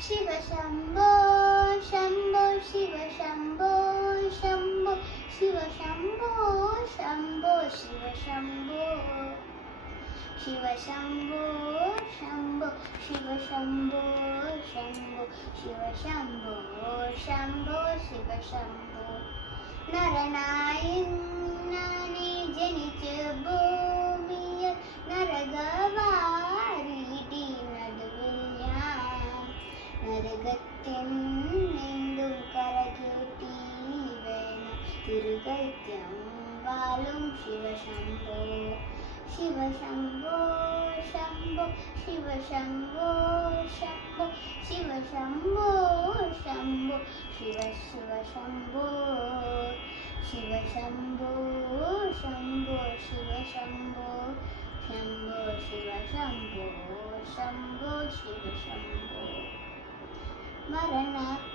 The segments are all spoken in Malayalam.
शिव शम्भो शम्भो शिव शम्भो शम्भो शिव शम्भो शम्भो शिव शम्भो शिव शम्भो शम्भो शिव शम्भो शम्भो शिव शम्भो शम्भो शिव शम्भो നരനായി ഞാനീ ജനിച്ച് ഭൂമിയിൽ നരകവാരിടി നടുവിൽ ഞാൻ നരകത്തിൻ നിന്നും കരകേട്ടി വേണം തിരുകൈത്യം വാലും ശിവശംഭോ ശിവശംഭോ ശംഭോ ശിവശംഭോ ശംഭോ ശിവശംഭോ ശംഭോ ശിവ ശിവശംഭോ ശിവശംഭോ ശംഭോ ശിവശംഭോ ശംഭോ ശിവശംഭോ ശംഭോ ശിവശംഭോ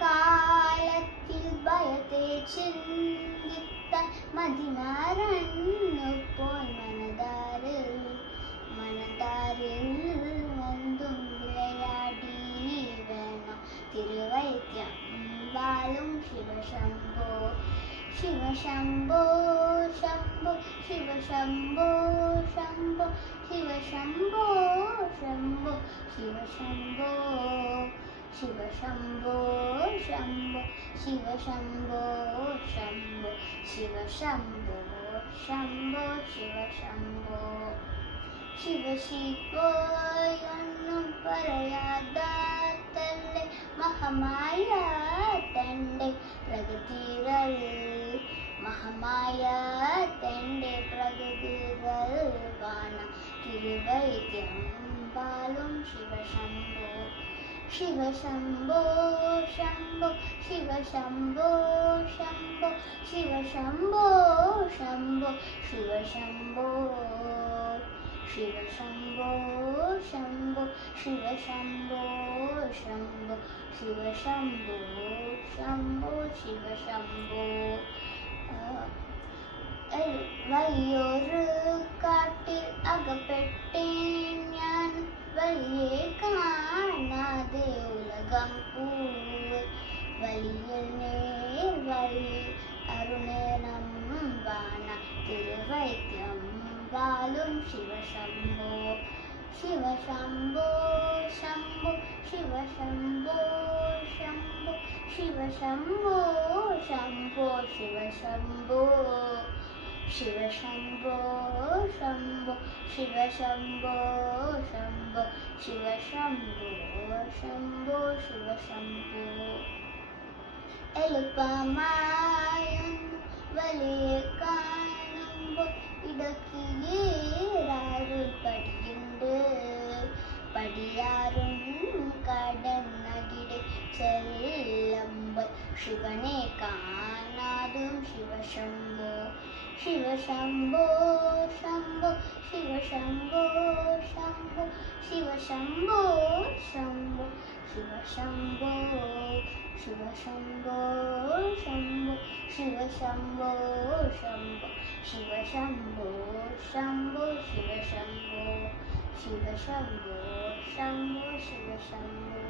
മരണകാലത്തിൽ ഭയത്തെ ചിന്തിത്താൻ മതിമാറന്നുപോൽ മനതാരിൽ വന്നും വിളയാടി വേണം തിരുവൈദ്യം വാലും ശിവശംഭോ ശിവശംഭോ ശംഭോ ശിവശംഭോ ശംഭോ ശിവശംഭോ ശംഭോ ശിവശംഭോ ശിവശംഭോ ശംഭോ ശിവശംഭോ ശംഭോ ശിവശംഭോ ശംഭോ ശിവശംഭോ ശിവശിവയൊന്നും പറയാതല്ലേ മഹമായ തൻ്റെ പ്രകൃതികൾ മഹമായ തൻ്റെ പ്രകൃതികൾ വാണ തിരുവൈദ്യം ബാലും ശിവശംഭോ ശിവശംഭോ ശംഭോ ശിവശംഭോ ശംഭോ ശിവശംഭോ ശംഭോ ശിവശംഭോ ശിവശംഭോ ശംഭോ ശിവശംഭോ ശംഭോ ശിവശംഭോ ശംഭോ ശിവശംഭോ വലിയൊരു കാട്ടിൽ അകപ്പെട്ടേൻ ഞാൻ വലിയ കാണാതെ ഉലകം പൂവ് വലിയ നേർ വഴി അരുണേനം വാണ തിരുവൈദ്യം വാലും ശിവശംഭോ ശിവശംഭോ ശംഭോ ശിവശംഭോ ശംഭോ ശിവശംഭോ ശംഭോ ശിവശംഭോ ശിവശംഭോ ശംഭോ ശിവശംഭോ ശംഭോ ശിവശംഭോ ശംഭോ ശിവശംഭോ എളുപ്പമായൊന്നു വലിയ കാണുമ്പോൾ ഇടക്കിയേറാറും പടിയുണ്ട് പടിയാറും കടന്നകിടെ ചെല്ലുമ്പോൾ ശിവനെ കാണാതും ശിവശംഭോ ശിവശംഭോ ശംഭോ ശിവശംഭോ ശംഭോ ശിവശംഭോ ശംഭോ ശിവശംഭോ ശിവശംഭോ ശംഭോ ശിവശംഭോ ശംഭോ ശിവശംഭോ ശംഭോ ശിവശംഭോ ശിവശംഭോ ശംഭോ ശിവശംഭോ